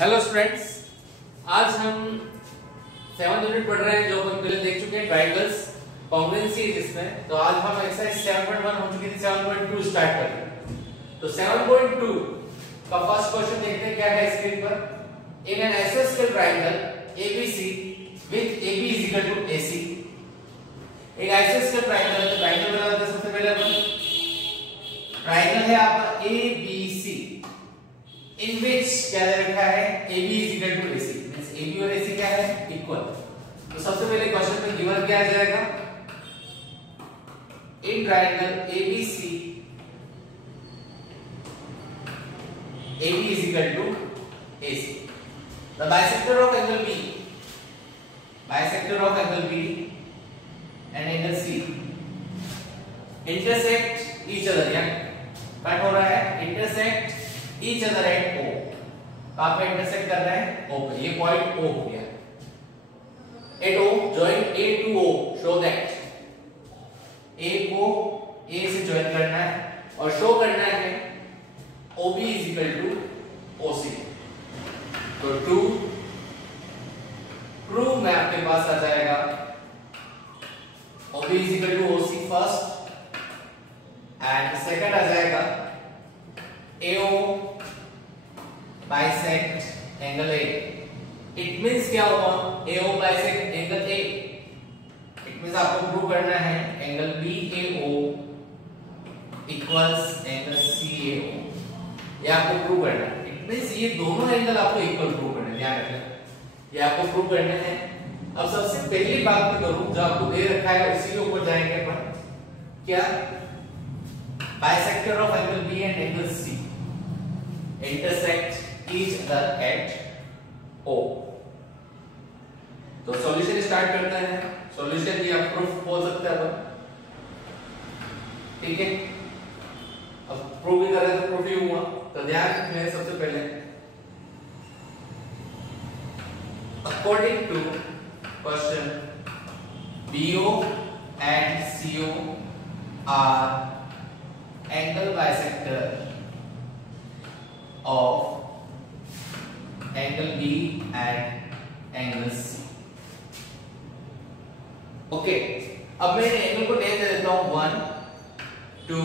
Hello students, आज हम 7th unit पढ़ रहे हैं जो हम पहले देख चुके हैं ट्रायंगल्स कॉन्ग्रुएंसी है जिसमें। तो आज हम एक्सरसाइज 7.1 हो चुकी थी, 7.2 स्टार्ट कर रहे हैं। तो 7.2 का फर्स्ट क्वेश्चन देखते हैं क्या है स्क्रीन पर। इन एन आइसोस्केल triangle ABC with AB is equal to AC। एक आइसोस्केल ट्रायंगल है तो ट्रायंगल बनाते हैं। सबसे पहले अपन ट्रायंगल है आपका ABC in which क्या दे रखा है AB is equal to AC, means AB और AC क्या है इक्वल। तो सबसे पहले क्वेश्चन में गिवन क्या आ जाएगा, इन triangle ABC AB is equal to AC, the bisector of angle B and angle C intersect each other, या कट हो रहा है, intersect each other at O। कहां पे इंटरसेक्ट कर रहे हैं O पे, ये पॉइंट O हो गया। at O join A to O, show that A को A से ज्वाइन करना है और शो करना है OB is equal to OC। तो टू प्रूव में आपके पास आ जाएगा OB is equal to OC first and second आ जाएगा AO bisect angle A। It means क्या होगा, AO bisect angle A। It means आपको प्रूव करना है angle BAO equals angle CAO, ये आपको प्रूव करना है। It means ये दोनों एंगल आपको इक्वल प्रूव करने हैं, ध्यान रखना, ये आपको प्रूव करने हैं। अब सबसे पहली बात मैं करूं जो आपको दे रखा है उसी के ऊपर जाएंगे अपन। क्या bisector of angle B and angle C intersect each other at O। तो सॉल्यूशन स्टार्ट करते हैं। सॉल्यूशन की आप प्रूफ बोल सकते हैं, ठीक है। अब प्रूव भी करें तो प्रूफ ही हुआ। तो ध्यान रखें सबसे पहले according to question BO and CO are angle bisector of angle B and angle C। Okay, अब मैं एंगल को नेम दे देता हूं 1 2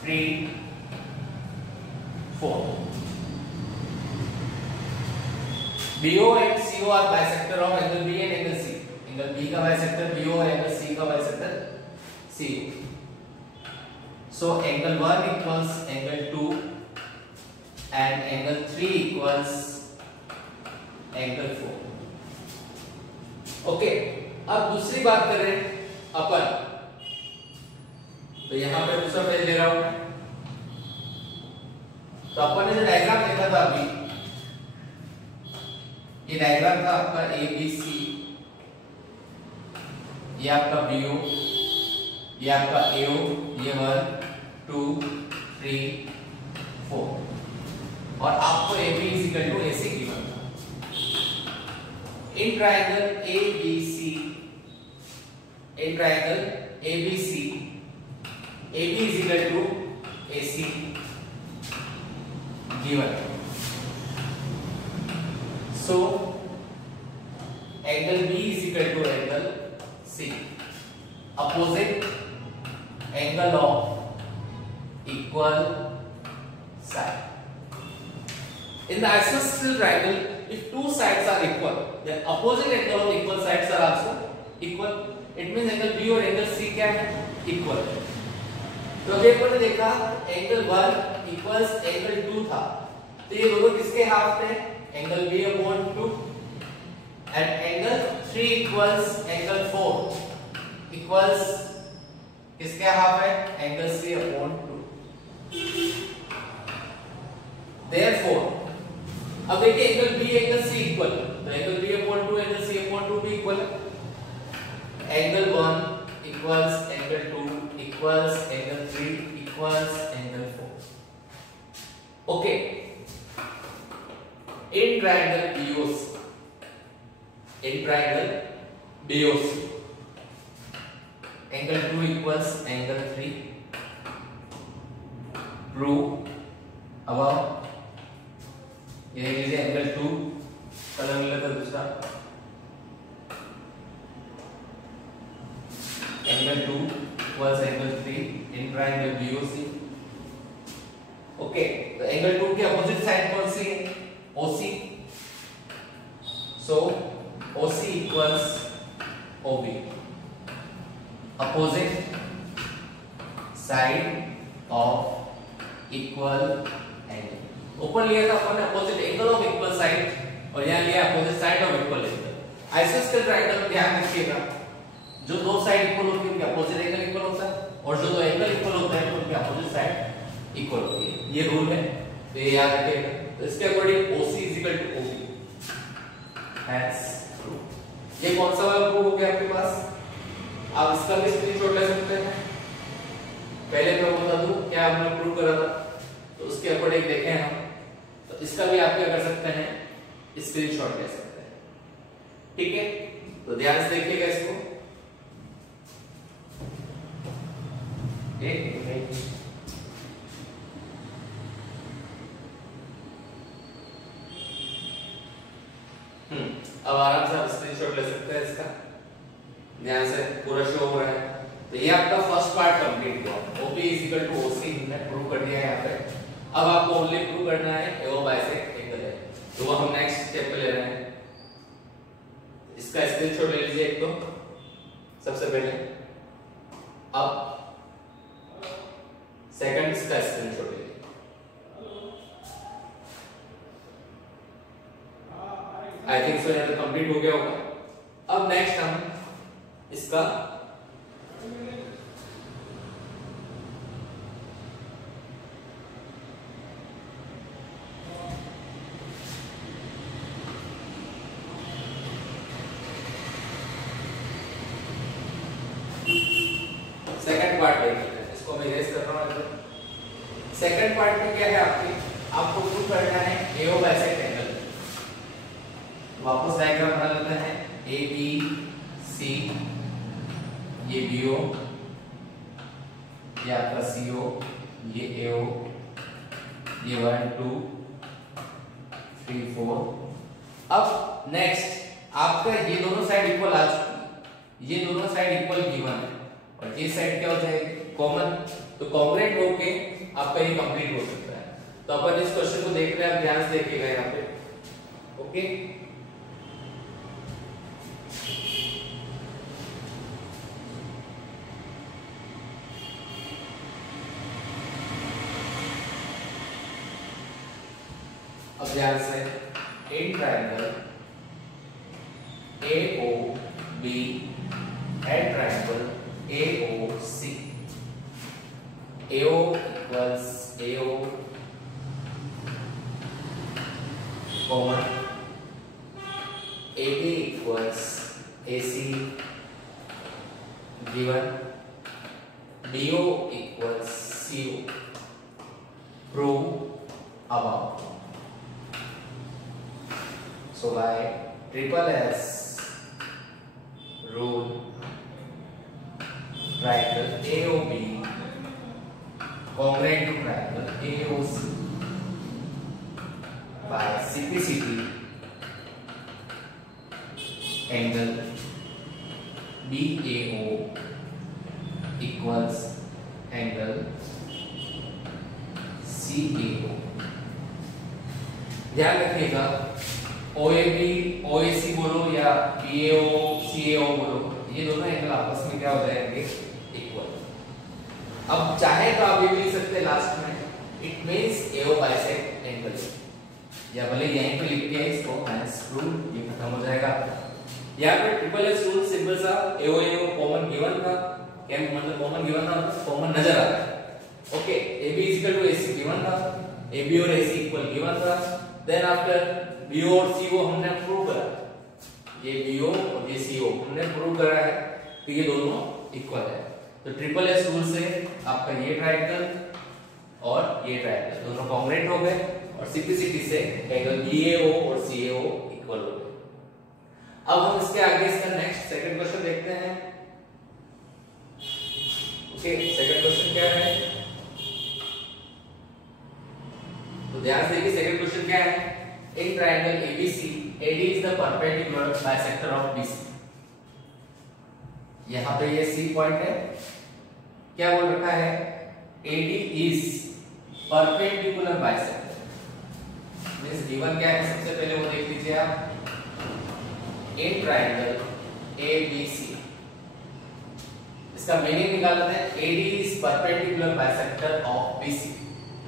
3 4। BO and CO are bisector of angle B and angle C। Angle B का bisector BO और angle C का bisector CO। So angle 1 equals angle 2 and angle 3 equals angle 4। Okay, अब दूसरी बात करें अपन, तो यहां पे दूसरा पेज ले रहा हूं। तो अपन ने जो डायग्राम देखा था अभी, ये डायग्राम था आपका ABC, ये आपका BO, ये आपका AO, ये 1 2 3 4 और आपको AB is equal to AC given था। In triangle ABC AB is equal to AC given। So angle B is equal to angle C, opposite angle of equal side। In the isosceles triangle, if two sides are equal, then opposite angle of equal sides are also equal। It means angle B और angle C क्या है equal। तो अभी अपन ने देखा angle 1 equals angle 2 था, तो ये दोनों किसके हाफ थे, angle B upon 2 and angle 3 equals angle 4 equals किसके हाफ है, angle C upon 2। Therefore अब देखिए angle B angle C equal, तो angle B upon 2 angle C upon 2 भी इक्वल है। Angle 1 equals angle 2 equals angle 3 equals angle 4। Okay, in triangle BOC angle 2 equals angle 3। Prove अब ये देख लीजिए angle 2 colour मिला था दूसरा, angle 2 equals angle 3 in triangle BOC। Okay, तो एंगल 2 की अपोजिट साइड कौन सी है? OC। So OC equals OB, opposite side of equal angle. ऊपर लिया था अपन opposite angle of equal side और यहां लिया opposite side of equal angle. आइसोस्केल ट्रायंगल में ध्यान रखिएगा, जो दो साइड इक्वल होती है उनके अपोजिट एंगल इक्वल होता है, और जो दो एंगल इक्वल होते हैं उनके अपोजिट साइड इक्वल होती है। ये रूल है, तो ये याद रखिएगा। तो इसके according OC OB, hence true. ये कौन सा वाला प्रूव हो गया आपके पास? आप इसका भी स्क्रीनशॉट ले सकते हैं। पहले मैं बता दूं क्या हमने प्रूव करा था, तो उसके अकॉर्डिंग देखें हम, तो इसका भी आप क्या कर सकते हैं, स्क्रीनशॉट ले सकते हैं। ठीक है, तो ध्यान से देखिएगा इसको। एक मिनट, अब आराम से आप स्क्रीनशॉट ले सकते हैं इसका, ध्यान से पूरा शो हो रहा है। तो ये आपका फर्स्ट पार्ट कंप्लीट हुआ। OP OC हमने प्रूव कर दिया है यहाँ पे। अब आपको ओनली प्रूव करना है AO बाइसेक्ट एंगल है, तो वो हम नेक्स्ट स्टेप पे ले रहे हैं। इसका स्क्रीनशॉट ले लीजिए एक तो सबसे पहले। अब सेकंड इसका स्क्रीनशॉट ले लीजिए। आई थिंक सो ये कंप्लीट हो गया होगा। अब नेक्स्ट हम इसका सेकंड पार्ट देख लेते हैं। इसको मैं इरेज कर रहा हूं। सेकंड पार्ट में क्या है आपको प्रूव करना है AO बाइसेक्ट एंगल। वापस डायग्राम बना लेते हैं। ABC, ये BO, ये आपका CO, ये AO, ये 1 2 3 4। अब नेक्स्ट आपका ये दोनों साइड इक्वल आ चुकी, ये दोनों साइड इक्वल गिवन है, और ये साइड क्या हो जाएगी, कॉमन। तो कॉन्ग्रुएंट होके आपका ये कंप्लीट हो सकता है। तो अपन इस क्वेश्चन को देख रहे हैं, आप ध्यान से देखिएगा यहाँ पे। ओके, अब ध्यान से, in triangle AOB and triangle AOC, AO equals AO common, AB equals AC given, BO equals CO prove about. So by triple S rule, triangle AOB congruent to triangle AOC, by CPCT angle BAO equals angle CAO। ध्यान रखिएगा, OAB OAC बोलो या BAO CAO बोलो, ये दोनों angle आपस में क्या हो जाएंगे, इक्वल। अब चाहे तो आप ये भी लिख सकते हैं लास्ट में, it means AO bisect angle, या भले यहीं पे लिख दिया इसको माइनस रूल, ये खत्म हो जाएगा। यहाँ पे ट्रिपल एस रूल सिंपल सा AO कॉमन गिवन था, क्या मतलब कॉमन गिवन था, कॉमन नजर आता है। ओके, AB AC गिवन था, AB और AC इक्वल गिवन था। देन आफ्टर BO और CO हमने प्रूव करा, ये BO और ये CO हमने प्रूव करा है कि ये दोनों इक्वल है। तो ट्रिपल एस रूल से आपका ये ट्रायंगल और ये ट्रायंगल दोनों कॉन्ग्रुएंट हो गए, और सिंप्लिसिटी से एंगल BAO और CAO इक्वल हो गए। अब हम इसके आगे इसका नेक्स्ट सेकंड क्वेश्चन देखते हैं। ओके, सेकंड क्वेश्चन क्या है, तो ध्यान से देखिए सेकंड क्वेश्चन क्या है। in triangle ABC, AD is the perpendicular bisector of BC. यहाँ पे ये C पॉइंट है, क्या बोल रखा है? AD is perpendicular bisector. Means given क्या है सबसे पहले वो देख लीजिए आप. In triangle ABC, इसका मीनिंग निकाल लेते हैं. AD is perpendicular bisector of BC.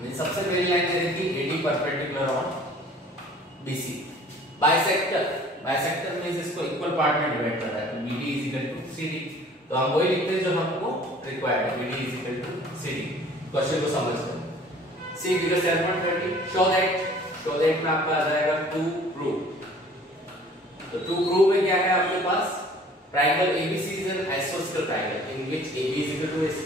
Means सबसे पहली लाइन दे दी थी AD perpendicular on BC. Bisector, bisector means इसको इक्वल पार्ट में डिवाइड कर रहा है. तो BD is equal to CD. तो हम वही लिखते हैं जो हमको रिक्वायर्ड है. BD is equal to CD. Question को समझते हैं. See figure 7.30. Show that में आपका आ जाएगा to prove. तो to prove में क्या है आपके पास? Triangle ABC is an isosceles triangle in which AB is equal to AC.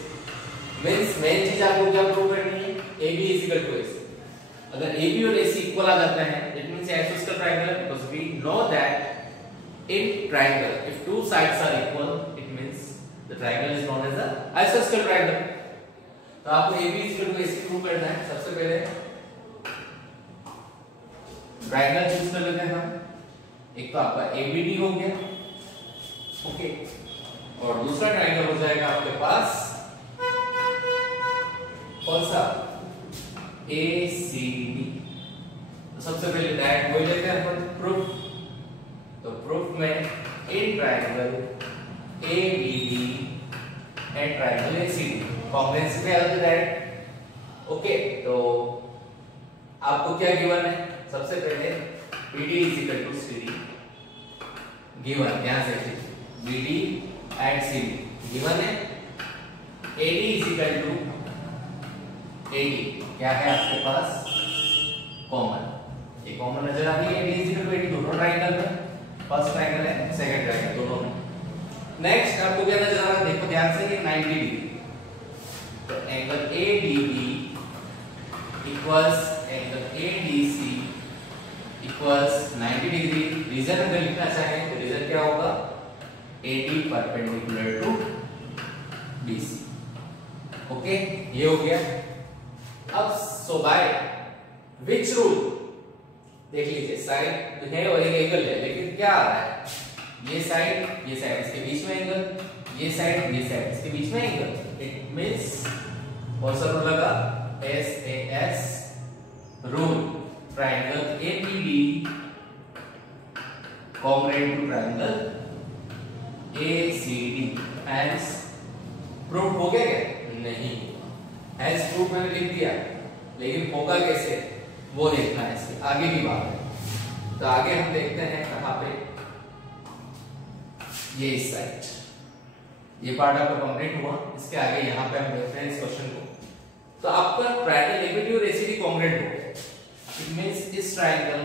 Means main चीज आपको क्या प्रूव करनी है? AB is equal to AC. अगर AB और AC इक्वल आ जाता है, it means isosceles triangle, because we know that in triangle if two sides are equal, it means the triangle is known as a isosceles triangle. तो आपको AB is equal to AC prove करना है. सबसे पहले triangle choose कर लेते हैं हम. एक तो आपका ABD हो गया, ओके, और दूसरा ट्रायंगल हो जाएगा आपके पास कौन सा? ACD. तो सबसे पहले डायरेक्ट वही लेते हैं अपन प्रूफ. तो प्रूफ में इन triangle ABD and triangle ACD congruence में आते डायरेक्ट. ओके, तो आपको क्या गिवन है? सबसे पहले BD is equal to CD given. यहां से BD एंड CD गिवन है. AD is equal to AD क्या है आपके पास? कॉमन. ये कॉमन नजर आ रही है. AD is equal to AD दोनों ट्रायंगल में. फर्स्ट ट्रायंगल है, सेकंड ट्रायंगल दोनों में. नेक्स्ट आपको क्या नजर आ रहा है? देखो ध्यान से, ये 90 डिग्री. तो angle ADB equals angle ADC equals 90 degree. Reason अगर लिखना चाहें तो रीजन क्या होगा? AD perpendicular to BC. Okay, ये हो गया. अब सो बाय विच रूल देख लीजिए. साइड है और एक एंगल है, लेकिन क्या आ रहा है? ये साइड इसके बीच में एंगल, ये साइड इसके बीच में एंगल. इट मींस कौन सा रूल लगा? SAS rule. Triangle ABD congruent to triangle ACD. Hence proof हो गया क्या? नहीं. Hence प्रूफ मैंने लिख दिया, लेकिन होगा कैसे वो देखना है. इसके आगे की बात है. तो आगे हम देखते हैं कहां पे? ये इस साइड. ये पार्ट आपका कंप्लीट हुआ. इसके आगे यहां पे हम देखते हैं इस क्वेश्चन को. तो आपका ट्रायंगल ABD और ACD कॉन्ग्रुएंट हो गया. इट मींस इस ट्रायंगल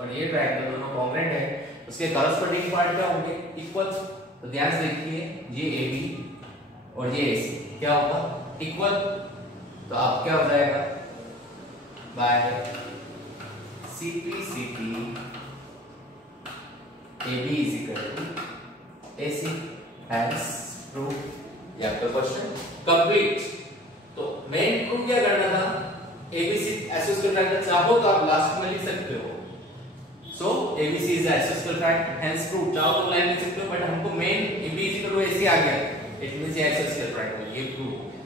और ये ट्रायंगल दोनों कॉन्ग्रुएंट है. उसके कॉरस्पॉन्डिंग पार्ट क्या होंगे? इक्वल. तो ध्यान से देखिए, ये AB और ये AC क्या होगा? इक्वल. तो अब क्या हो जाएगा? By CP AB is equal to AC. Hence proof. ये आपका क्वेश्चन कंप्लीट. तो मेन प्रूफ क्या करना था? ABC isosceles triangle. चाहो तो आप लास्ट में लिख सकते हो. So ABC is isosceles triangle. Hence proof. चाहो तो लाइन लिख सकते हो, बट हमको main AB is equal to AC आ गया. It means ये isosceles triangle. ये प्रूफ हो गया.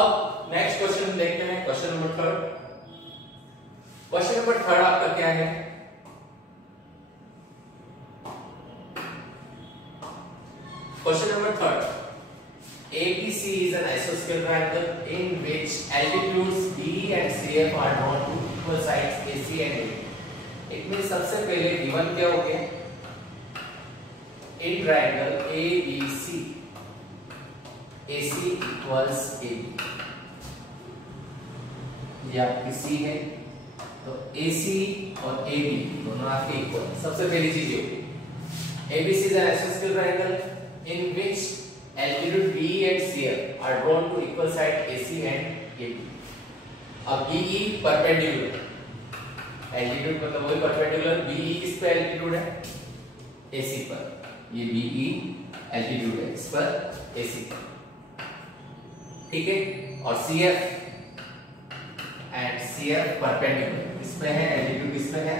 अब नेक्स्ट क्वेश्चन देखते हैं. Question number 3. क्वेश्चन नंबर 3 आपका क्या है? Question number 3. ABC is an isosceles triangle in which altitudes B and CF are known to equal sides AC and AD. It means सबसे पहले गिवन क्या हो गया? In triangle ABC AC equals AB. ये आपकी C है. तो AC और AB दोनों आपके इक्वल. सबसे पहली चीज ये होगी. ABC is an isosceles triangle in which altitude B and CF are drawn to equal side AC and AB. अब BE परपेंडिकुलर. एल्टीट्यूड मतलब वही परपेंडिकुलर. BE किस पे एल्टीट्यूड है? AC पर. ये BE एल्टीट्यूड है इस पर AC पर. ठीक है. और CF परपेंडिकुलर. किस पे है? एल्टीट्यूड किस पे है?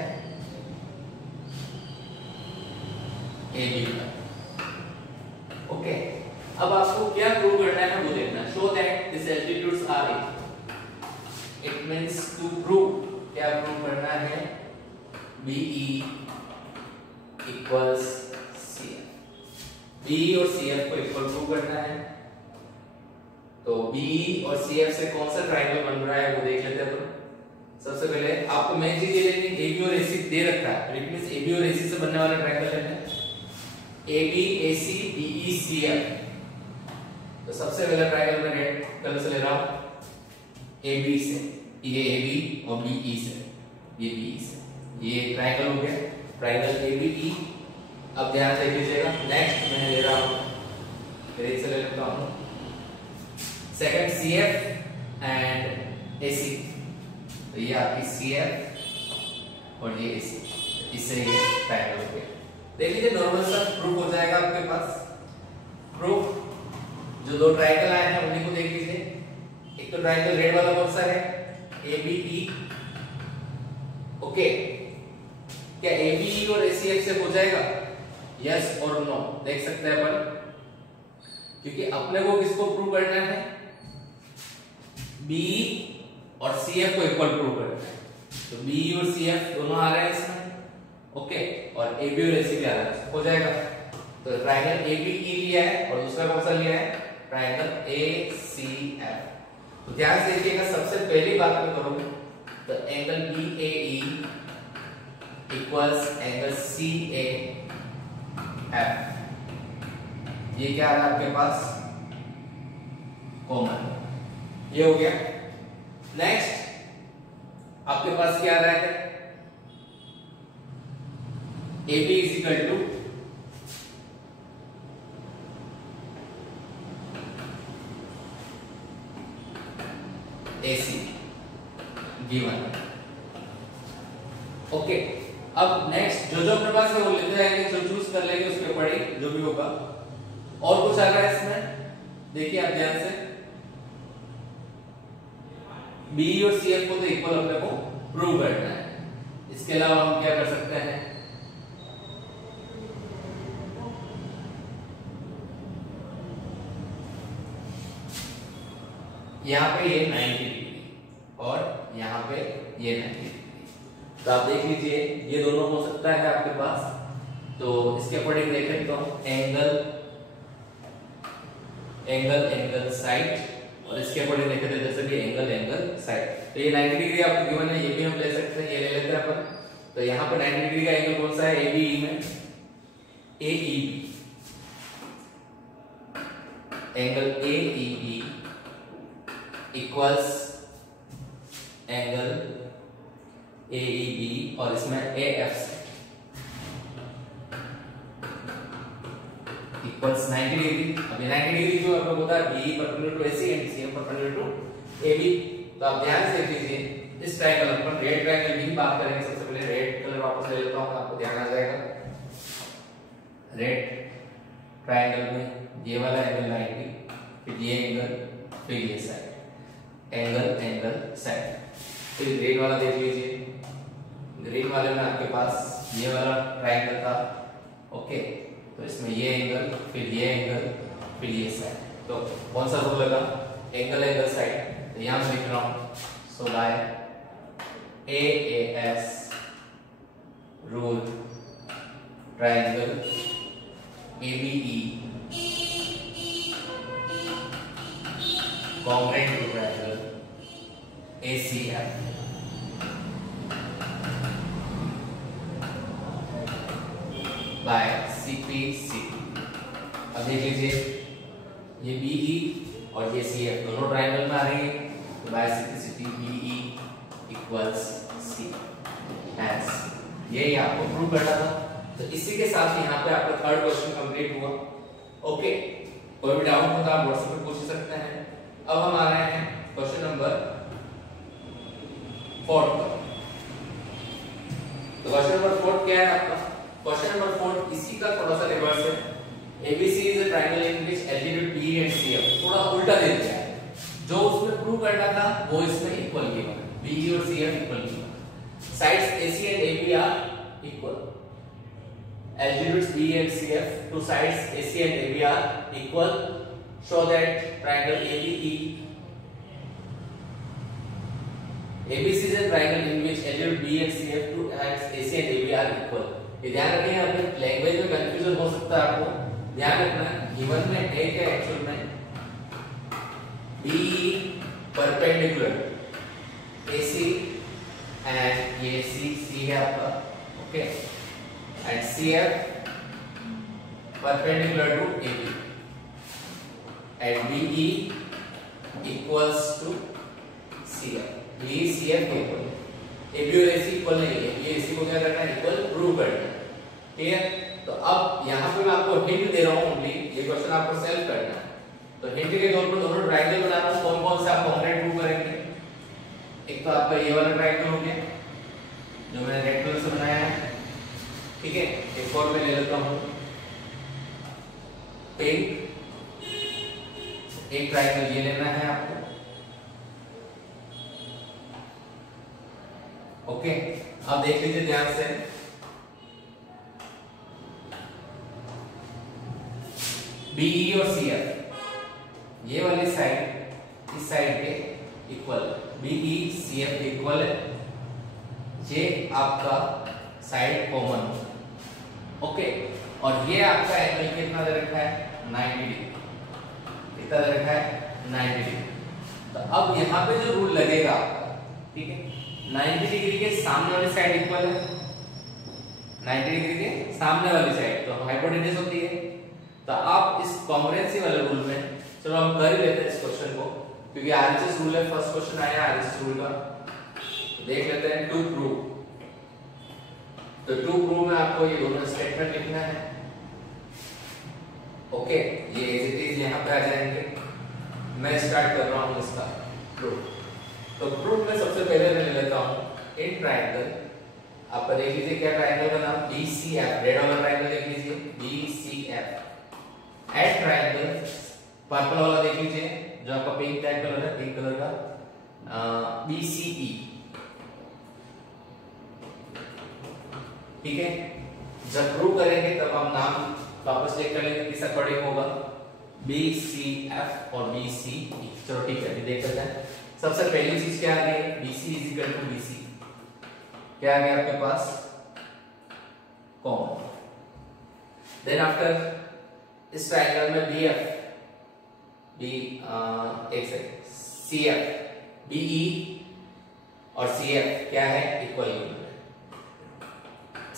AB पर। ओके, अब आपको क्या प्रूव करना है वो देखना। Show that this altitudes are it means to prove, क्या प्रूव करना है, BE इक्वल्स CF। BE और CF को इक्वल प्रूव करना है। तो BE और CF से कौन सा ट्रायंगल बन रहा है वो देख लेते हैं। तो सबसे पहले आपको मेन चीज ये लेनी है, AB और AC दे रखा है, इट मींस AB और AC से बनने वाला ट्रायंगल लेना है। AB AC DE CF। तो सबसे पहले ट्रायंगल में रेड कलर से ले रहा हूं, AB से, ये AB और BE से, ये BE से, ये ट्रायंगल हो गया, ट्रायंगल ABE। अब ध्यान से देखिएगा, नेक्स्ट मैं ले रहा हूं, रेड से ले लेता हूं, सेकंड CF एंड AC। तो ये आपकी CF और ये AC, इससे ये ट्रायंगल हो गया। देख लीजिए नॉर्मल सा प्रूफ हो जाएगा आपके पास। प्रूफ जो दो ट्रायंगल आए हैं उन्हीं को देख लीजिए। एक तो ट्रायंगल रेड वाला कौन सा है, ABE। ओके, क्या ABE और ACF से हो जाएगा, यस और नो, देख सकते हैं अपन, क्योंकि अपने को किसको प्रूव करना है, BE और CF को इक्वल प्रूव करना है। तो BE और CF दोनों आ रहे हैं इसमें, ओके, और AB और AC भी आ रहा है, हो जाएगा। तो ट्रायंगल ABE लिया है और दूसरा कौन सा लिया है, ट्रायंगल ACF। तो ध्यान से देखिएगा, सबसे पहली बात मैं करूंगा तो angle BAE equals angle CAF। ये क्या आ रहा है आपके पास, कॉमन, ये हो गया। नेक्स्ट आपके पास क्या आ रहा है, AB is equal to AC given. Okay, अब नेक्स्ट जो अपने पास है वो लेते जाएंगे, जो चूज कर लेंगे उसके अकॉर्डिंग जो भी होगा। और कुछ आ रहा है इसमें, देखिए आप ध्यान से, BE और CF को तो इक्वल अपने को प्रूव करना है। इसके अलावा हम क्या कर सकते हैं, यहाँ पे ये 90 डिग्री और यहाँ पे ये 90 डिग्री। तो आप देख लीजिए ये दोनों हो सकता है आपके पास। तो इसके अकॉर्डिंग देख लेता हूँ, एंगल एंगल एंगल साइड, और इसके अकॉर्डिंग देखे थे जैसे कि एंगल एंगल साइड। तो ये 90 डिग्री आपको गिवन है, ये भी हम ले सकते हैं, ये ले लेते हैं अपन। तो यहाँ पे 90 डिग्री का एंगल कौन सा है, ABE में AEB, angle AEB equals angle AEB और इसमें AF इक्वल्स 90 डिग्री। अब ये 90 डिग्री जो आपको होता है, BE perpendicular to AC and CF perpendicular to AB। तो आप ध्यान से देख लीजिए, इस ट्रायंगल पर रेड ट्रायंगल की बात करेंगे। सबसे पहले रेड कलर वापस ले लेता हूं, आपको ध्यान आ जाएगा। रेड ट्रायंगल में ये वाला एंगल 90, फिर ये एंगल, फिर ये साइड, एंगल एंगल साइड। फिर ग्रीन वाला देख लीजिए, ग्रीन वाले में आपके पास ये वाला ट्रायंगल था, ओके। तो इसमें ये एंगल, फिर ये एंगल, फिर ये साइड। तो कौन सा रूल लगा, एंगल एंगल साइड। तो यहां मैं लिख रहा हूं, so by AAS rule triangle ABE congruent to triangle ACF by CPC। अब देख लीजिए ये BE और ये CF दोनों ट्रायंगल में आ रही है, तो by CPC BE equals C। ये आपको प्रूव करना था। तो इसी के साथ यहाँ पे आपका थर्ड क्वेश्चन कंप्लीट हुआ। ओके, कोई भी डाउट हो तो आप व्हाट्सएप पे पूछ सकते हैं। अब हम आ रहे हैं क्वेश्चन नंबर 4 पर। तो क्वेश्चन नंबर 4 क्या है आपका, क्वेश्चन नंबर 4 इसी का थोड़ा सा रिवर्स है। ABC is a triangle in which altitude BE and CF थोड़ा उल्टा दे दिया है। जो उसमें प्रूव करना था वो इसमें इक्वल गिवन है, BE और CF equal given. Sides AC and AB are equal altitudes B and CF, two sides AC and AB are equal. Show that triangle ABE. ABC is a triangle in which altitude B and CF, two sides AC and AB are equal. ये ध्यान रखिए, यहाँ पे language में confusion हो सकता है आपको, ध्यान रखना। गिवन में है क्या एक्चुअल में BE परपेंडिकुलर AC एंड ये C है आपका, okay, and CF perpendicular to AB and BE equals to CF. BE CF equal, AB और AC इक्वल नहीं है, ये AC को क्या करना है, इक्वल प्रूव करना है, ठीक है। तो अब यहाँ पे मैं आपको हिंट दे रहा हूँ, ओनली ये क्वेश्चन आपको सेल्फ करना है। तो हिंट के तौर पर दोनों ट्रायंगल बना रहा हूँ, कौन कौन से आप कॉन्क्रीट प्रूव करेंगे। एक तो आपका ये वाला ट्रायंगल हो गया जो मैंने रेड कलर से बनाया है, ठीक है। एक और मैं ले लेता हूँ पिंक, एक ट्रायंगल ये लेना है आपको, ओके। अब देख लीजिए ध्यान से, BE और CF ये वाली साइड इस साइड के इक्वल, BE CF इक्वल है, ये आपका साइड कॉमन, ओके। और ये आपका एंगल कितना दे रखा है, 90 डिग्री, कितना दे रखा है, 90 डिग्री। तो अब यहाँ पे जो रूल लगेगा आपका, ठीक है, 90 डिग्री के सामने वाली साइड इक्वल है, 90 डिग्री के सामने वाली साइड तो हाइपोटेन्यूज होती है। तो आप इस कॉन्ग्रुएंसी वाले रूल में, चलो हम कर ही लेते हैं इस क्वेश्चन को, क्योंकि आरएचएस रूल है, फर्स्ट क्वेश्चन आया आरएचएस रूल का, तो देख लेते हैं टू प्रूव। तो टू प्रूव में आपको ये दोनों स्टेटमेंट लिखना है, ओके। ये एज इट इज यहाँ पे आ जाएंगे, मैं स्टार्ट कर रहा हूँ इसका प्रूफ। तो प्रूफ में सबसे पहले मैं ले लेता हूँ इन ट्रायंगल, आप देख लीजिए क्या ट्रायंगल का नाम, BCF, रेड वाला ट्रायंगल देख लीजिए, BCF एट ट्रायंगल, पर्पल वाला देख लीजिए जो आपका पिंक टाइप कलर है, पिंक कलर का, BCE, ठीक है। जब प्रूव करेंगे तब हम नाम वापस चेक कर लेंगे किस अकॉर्डिंग होगा, BCF और BCE। चलो ठीक है, देख लेते हैं। सबसे पहली चीज क्या आ गई, BC is equal to BC, क्या आ गया आपके पास, कॉमन। देन आफ्टर इस ट्रायंगल में BF, एक सेकंड, CF, BE और CF क्या है, इक्वल,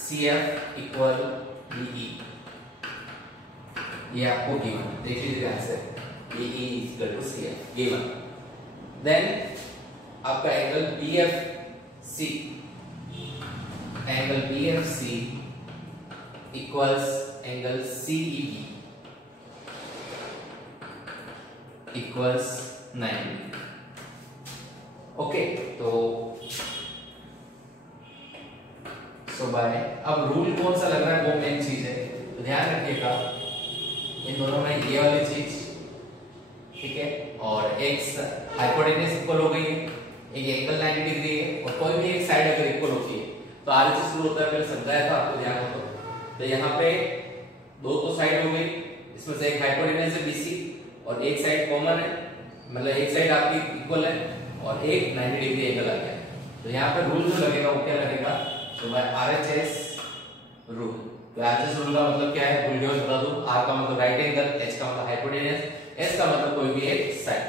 CF इक्वल BE, ये आपको गिवन, देख लीजिए answer, BE equal to CF given. Then आपका angle BFC, angle BFC equals angle CEB equals 90, okay. तो बाय, अब रूल कौन सा लग रहा है वो मेन चीज है, तो ध्यान रखिएगा इन दोनों में ये वाली चीज, ठीक है। और एक हाइपोटेन्यूज इक्वल हो गई है, एक एंगल 90 डिग्री है, और कोई भी एक साइड अगर इक्वल होती है तो आरएचएस रूल होता है, मैंने समझाया था आपको, ध्यान हो तो यहाँ पे दो तो साइड हो गई, इसमें से एक हाइपोटेन्यूज है BC और एक साइड कॉमन है, मतलब एक साइड आपकी इक्वल है और एक 90 डिग्री एंगल आ गया। तो यहाँ पे रूल जो लगेगा वो क्या लगेगा, तो बाय आरएचएस रूल। तो आरएचएस रूल का मतलब क्या है, भूल गए बता दूं, आर का मतलब राइट एंगल, एच का मतलब हाइपोटेन्यूज, एस का मतलब कोई भी एक साइड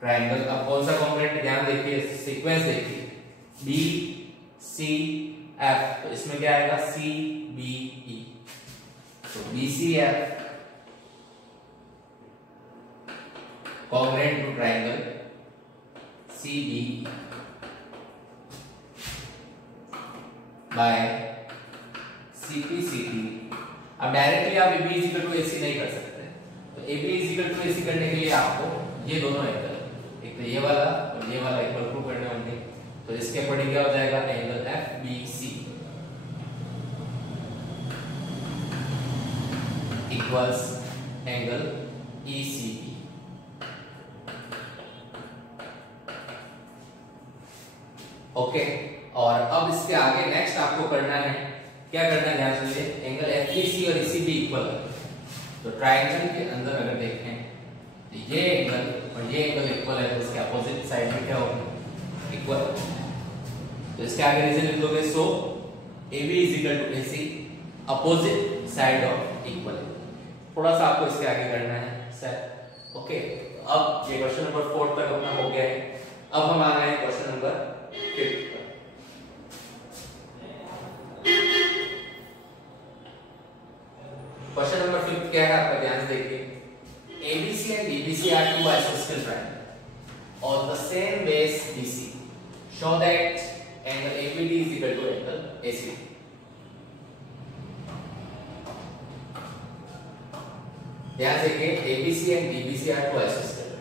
ट्रायंगल। अब कौन सा कॉम्पोनेंट, ध्यान देखिए, सीक्वेंस देखिए, BCF, तो इसमें क्या आएगा, CBE, तो BCF congruent to triangle CBE by CPCT। अब डायरेक्टली आप AB इक्वल टू AC नहीं कर सकते, तो AB इक्वल टू AC करने के लिए आपको ये दोनों एंगल, एक तो ये वाला और ये वाला इक्वल प्रूव करने होंगे। तो इसके अकॉर्डिंग क्या हो जाएगा, angle FBC equals angle ECB। Okay, और अब इसके आगे नेक्स्ट आपको करना है क्या करना है ध्यान से, एंगल एफबीसी और ईसीबी इक्वल है। तो ट्रायंगल के अंदर अगर देखें तो ये एंगल और ये एंगल इक्वल है, तो इसके अपोजिट साइड में क्या होगा, इक्वल। तो इसके आगे रीजन लिख दोगे, so AB is equal to AC opposite side of equal. थोड़ा सा आपको इसके आगे करना है सर। ओके, अब ये क्वेश्चन नंबर 4 तक अपना हो गया है। अब हम आ रहे हैं क्वेश्चन नंबर 5 पर। क्वेश्चन नंबर 5 क्या है आपका, ध्यान से देखिए। ABC and DBC are two isosceles triangles on the same base BC. Show that angle ABD is equal to angle ACD. ध्यान से देखिए, ABC and DBC are two isosceles.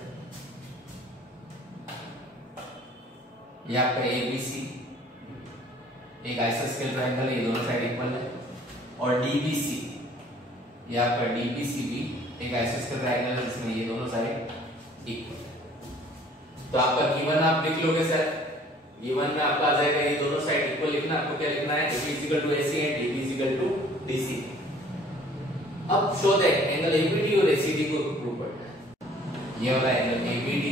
ये आपका ABC एक आइसोस्केल ट्रायंगल है, ये दोनों साइड इक्वल है। और DBC ये आपका DBC भी एक आइसोस्केल ट्रायंगल है जिसमें ये दोनों साइड इक्वल है। तो आपका गिवन आप लिख लोगे सर, गिवन में आपका आ जाएगा ये दोनों साइड इक्वल लिखना। आपको क्या लिखना है, AB is equal to AC and DB is equal to DC। अब शो दैट एंगल ABD और ACD को प्रूव करना है। ये वाला एंगल ABD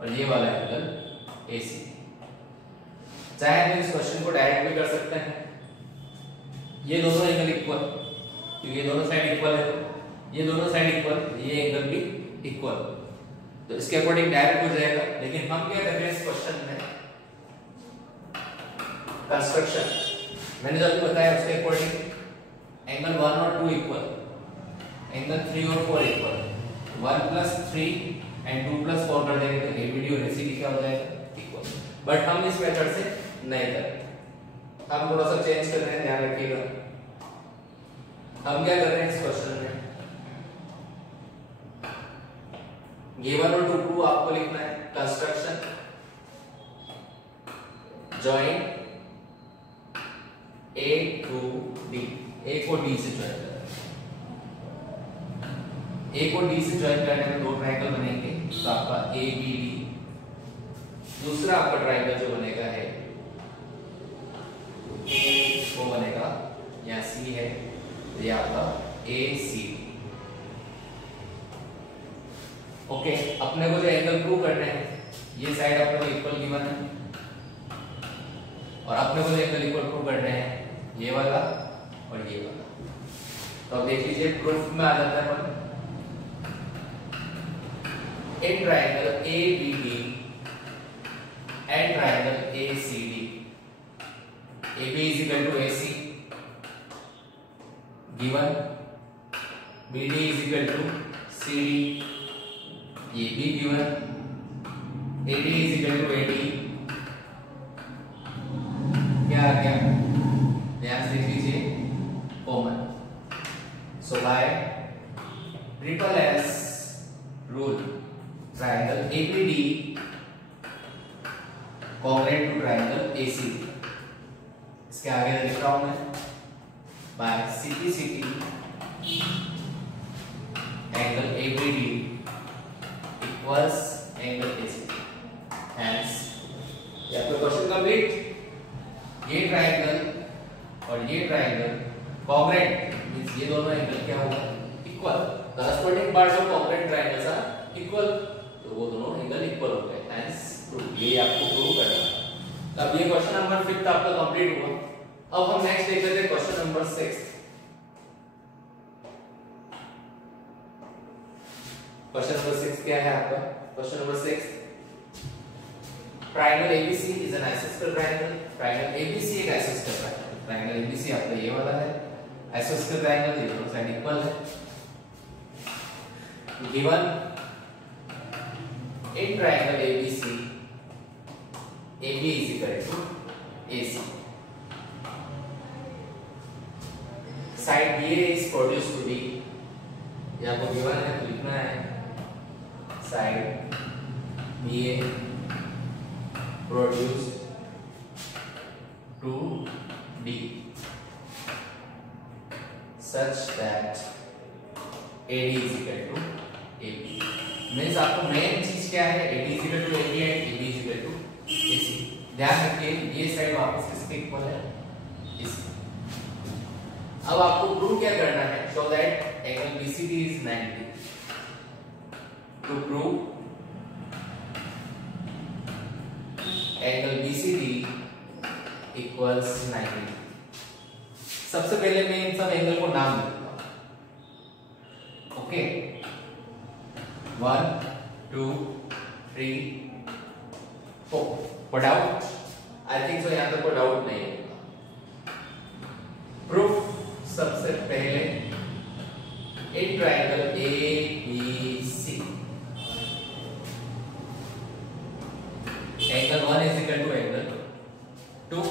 और ये वाला एंगल AC। चाहे हम इस क्वेश्चन को डायरेक्ट भी कर सकते हैं, ये दोनों एंगल इक्वल, क्योंकि ये दोनों साइड इक्वल है, ये दोनों साइड इक्वल, ये एंगल भी इक्वल, तो इसके अकॉर्डिंग डायरेक्ट हो जाएगा। लेकिन हम क्या कर रहे हैं इस क्वेश्चन में, कंस्ट्रक्शन मैंने जो आपको बताया उसके अकॉर्डिंग एंगल 1 और 2 इक्वल, एंगल 3 और 4 इक्वल, 1 + 3 एंड 2 + 4 कर देंगे तो ABD और ACD क्या हो जाएगा, इक्वल। बट हम इस मेथड से नहीं करेंगे, हम थोड़ा सा चेंज कर रहे हैं, ध्यान रखिएगा। हम क्या कर रहे हैं इस क्वेश्चन में, गिवन और टू प्रूव आपको लिखना है construction join A to D, A को D से ज्वाइन करना है। A को D से ज्वाइन करने में दो ट्रायंगल बनेंगे, तो आपका ABD, दूसरा आपका ट्रायंगल जो बनेगा है वो बनेगा, यहाँ C है, ये आपका ACD। ओके, अपने को जो एंगल प्रूव करने हैं, ये साइड अपने को इक्वल गिवन है, और अपने को जो एंगल इक्वल प्रूव करने हैं ये वाला और ये वाला। तो अब देख लीजिए, प्रूफ में आ जाता है अपन, in triangle ABD and triangle ACD, AB is equal to AC given, BD is equal to CD, ये भी given, AD is equal to AD, क्या आ गया, ध्यान से देख लीजिए, common. So by triple S rule, triangle ABD congruent to triangle ACD। इसके आगे लिख रहा हूं मैं, by CPCT angle ABD equals angle ACD। Hence ये आपका क्वेश्चन कंप्लीट। ये ट्रायंगल और ये ट्रायंगल कॉन्ग्रुएंट मींस ये दोनों एंगल क्या होगा, equal. Corresponding parts of congruent triangles are equal, तो वो दोनों एंगल इक्वल हो गए। हेंस प्रूव, ये आपको प्रूव करना है। अब ये क्वेश्चन नंबर 5 आपका कंप्लीट हुआ। अब हम नेक्स्ट देख लेते हैं क्वेश्चन नंबर 6। क्वेश्चन नंबर 6 क्या है आपका, question number 6, triangle ABC is an आइसोस्केल ट्रायंगल। ट्रायंगल ABC एक आइसोस्केल ट्रायंगल, ट्रायंगल ABC आपका ये वाला है आइसोस्केल ट्रायंगल, ये दोनों साइड इक्वल है। Given in triangle ABC AB is equal to AC, side BA is produced to be, ये आपको गिवन है तो लिखना है, side BA produced to D such that AD is equal to AB। Means आपको main चीज क्या है, AD is equal to AB and AB is equal to AC। ध्यान रखिए ये साइड वापस किसके इक्वल है, इस अब आपको प्रूव क्या करना है, show that angle BCD is 90. To prove angle BCD equals 90. सबसे पहले मैं इन सब एंगल को नाम देता हूं. ओके, 1 2 3 4. कोई डाउट? आई थिंक सो, यहां तक कोई डाउट नहीं है. प्रूफ सबसे पहले in triangle ABC angle 1 is equal to angle 2.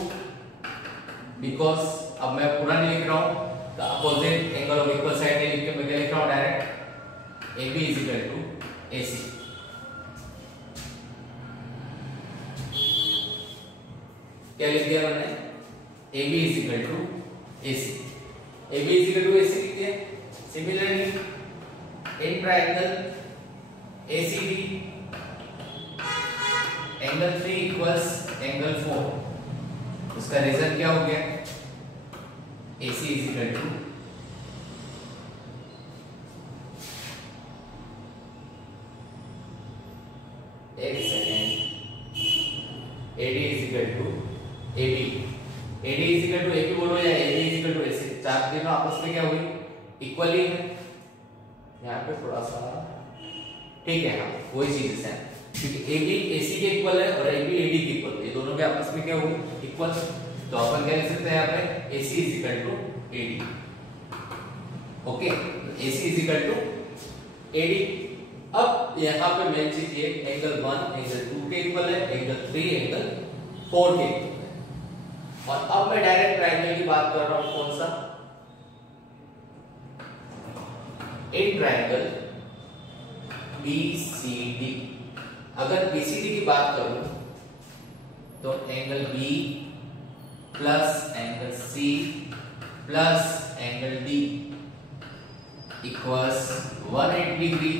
Because अब मैं पूरा नहीं लिख रहा हूं, तो opposite angle of equal side नहीं लिख के मैं क्या लिख रहा हूं, direct AB is equal to AC. क्या लिख दिया मैंने, AB is equal to AC. AB is equal to AC लिख दिया. Similarly in triangle ACD angle 3 equals angle 4. उसका रीजन क्या हो गया, AC इज इक्वल टू एक second, AD is equal to AB. AD is equal to AB बोलो या AD is equal to AC, चार तीनों आपस में क्या हुई, इक्वली है. यहाँ पे थोड़ा सा ठीक है, हाँ वही चीज है, क्योंकि AB AC के इक्वल है और AB AD के इक्वल है, ये दोनोदोनों के आपस में क्या हुई, इक्वल. तो अपन क्या लिख सकते हैं यहाँ पे, AC is equal to AD. Okay, AC is equal to AD. अब यहाँ पे मेन चीज ये, एंगल 1 एंगल 2 के इक्वल है, एंगल 3 एंगल 4 के इक्वल है. और अब मैं डायरेक्ट ट्रायंगल की बात कर रहा हूं, कौन सा, इन ट्रायंगल BCD. अगर BCD की बात करूं तो angle B plus angle C plus angle D equals 180 degree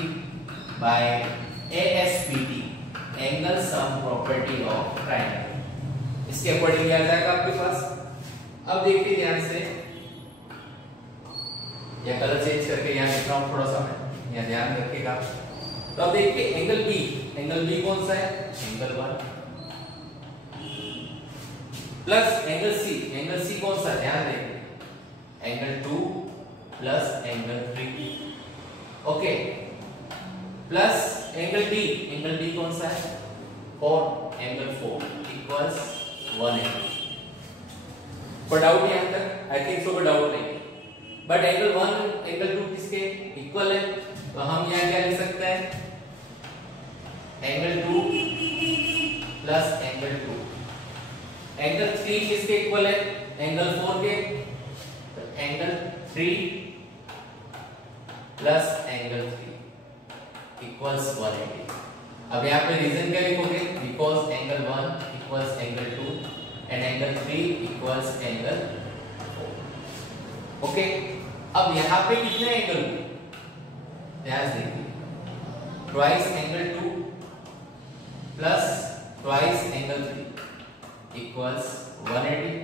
by ASPT, angle sum property of triangle. इसके अकॉर्डिंग आ जाएगा आपके पास. अब देखिए ध्यान से, या कलर चेंज करके यहाँ लिख रहा हूं थोड़ा सा मैं, यहाँ ध्यान रखिएगा. तो अब देखिए एंगल B कौन सा है, एंगल 1 प्लस एंगल C कौन सा, ध्यान देखिए, angle 2 plus angle 3. Okay, plus angle D कौन सा है, 4, एंगल 4 इक्वल्स 180. कोई डाउट यहां तक? आई थिंक सो कोई डाउट नहीं. बट एंगल 1 एंगल 2 किसके इक्वल है, तो हम यहाँ क्या लिख सकते हैं, एंगल 2 प्लस एंगल 2. एंगल 3 किसके इक्वल है, एंगल 4 के, तो एंगल 3 प्लस एंगल 3 इक्वल्स 180. अब यहाँ पे रीजन क्या लिखोगे, because angle 1 equals angle 2 and angle 3 equals angle 4. Okay, अब यहाँ पे कितने एंगल हुए, ध्यान से देखिए, twice angle 2 plus twice angle 3 equals 180.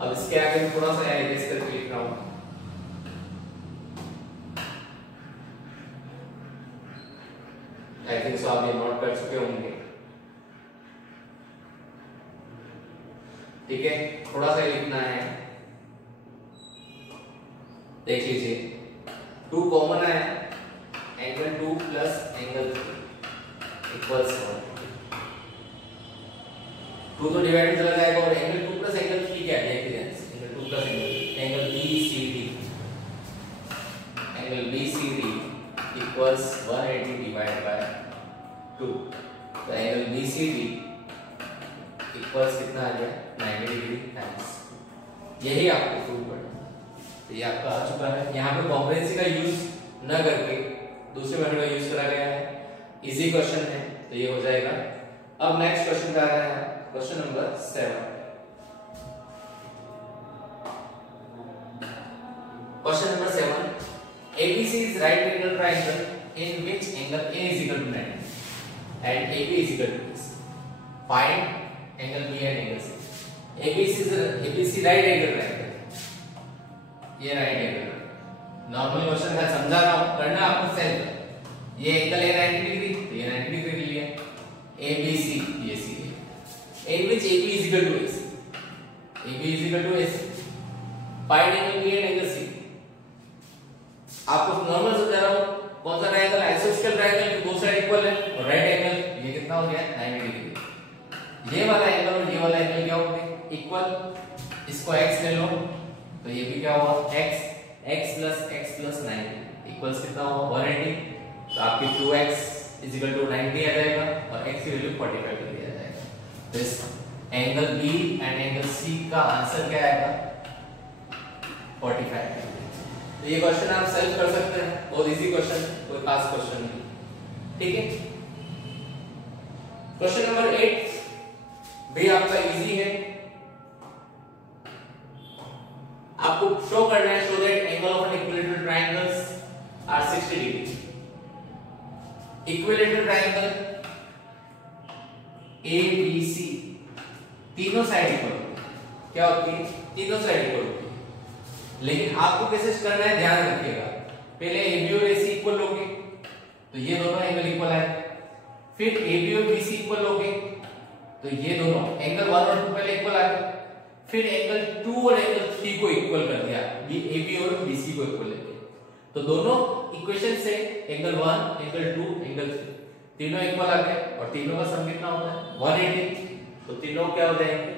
अब इसके आगे थोड़ा सा एरेंज करके लिख रहा हूं. आई थिंक सो आप ये नोट कर चुके होंगे. ठीक है, थोड़ा सा लिखना है, देख लीजिए. 2 कॉमन है, एंगल 2 प्लस एंगल 3 इक्वल्स 1. 2 तो डिवाइड चला जाएगा और एंगल 2 प्लस एंगल 3 क्या है, देखिए angle 2 plus angle BCD, angle BCD equals 180 divide by 2. तो एंगल BCD इक्वल्स कितना आ गया, 90 डिग्री टाइम्स. यही आपको प्रूव करना है. तो ये आपका आ चुका है. यहाँ पे कॉम्प्रिहेंसिव का यूज न करके दूसरे मेथड का यूज करा गया है. इजी क्वेश्चन है, तो ये हो जाएगा. अब नेक्स्ट क्वेश्चन का रहा है, question number 7. Question number 7, ABC is right angle triangle in which angle A is equal to 90 and AB is equal to this. Find angle B and angle C. ABC right angle triangle. ये right angle. Normal question है, समझा रहा हूं, करना आपको self. ये angle है 90 degree, तो ये 90 डिग्री लिया। ABC ये सी है, in which AB is equal to AC, AB is equal to AC, find angle B and angle C। आपको नॉर्मल समझा रहा हूं, कौन सा ट्रायंगल, आइसोस्केल ट्रायंगल, दो साइड इक्वल है, और राइट एंगल ये कितना हो गया 90 डिग्री। ये वाला एंगल और ये वाला एंगल क्या हो गए इक्वल, इसको x ले लो तो ये भी क्या हुआ x, x plus 90 इक्वल्स कितना हुआ 180। तो आपकी 2x is equal to 90 आ जाएगा और x की वैल्यू 45 डिग्री आ जाएगा। तो इस angle B and angle C का आंसर क्या आएगा 45 डिग्री। तो ये क्वेश्चन आप सेल्फ कर सकते हैं, बहुत इजी क्वेश्चन, कोई खास क्वेश्चन नहीं, ठीक है। क्वेश्चन नंबर 8 भी आपका इजी है। आपको शो करना है, show that angle of an equilateral triangles are 60 degree. Equilateral triangle ABC तीनों साइड इक्वल क्या होती है, तीनों साइड इक्वल होती है। लेकिन आपको कैसे करना है ध्यान रखिएगा, पहले AB और AC इक्वल होंगे तो ये दोनों एंगल इक्वल है, फिर AB और BC इक्वल होंगे तो ये दोनों एंगल 1 और 2 पहले इक्वल आ गए, फिर एंगल 2 और एंगल 3 को इक्वल कर दिया, AB और BC को इक्वल लेके। तो दोनों इक्वेशन से एंगल 1, एंगल 2, एंगल 3 तीनों इक्वल आ गए और तीनों का सम कितना होता है 180। तो तीनों क्या हो जाएंगे,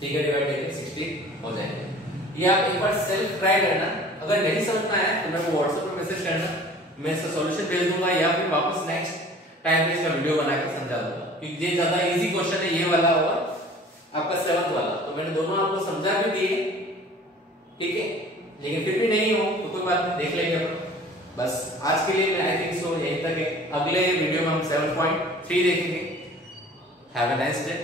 ठीक है, डिवाइड करके 60 हो जाएंगे। ये आप एक बार सेल्फ ट्राई करना, अगर नहीं समझ में आया तो मेरे को व्हाट्सएप पर मैसेज करना, मैं इसका सॉल्यूशन भेज दूंगा या फिर वापस नेक्स्ट टाइम में इसका वीडियो बना के समझा दूंगा, क्योंकि ये ज्यादा इजी क्वेश्चन है, ये वाला होगा आपका 7th वाला। तो मैंने दोनों आपको समझा भी दिए, ठीक है, लेकिन फिर भी नहीं हो तो कोई बात नहीं, देख लेंगे अपन। बस आज के लिए मैं आई थिंक सो यहीं तक है, अगले वीडियो में हम 7.3 देखेंगे। Have a nice day.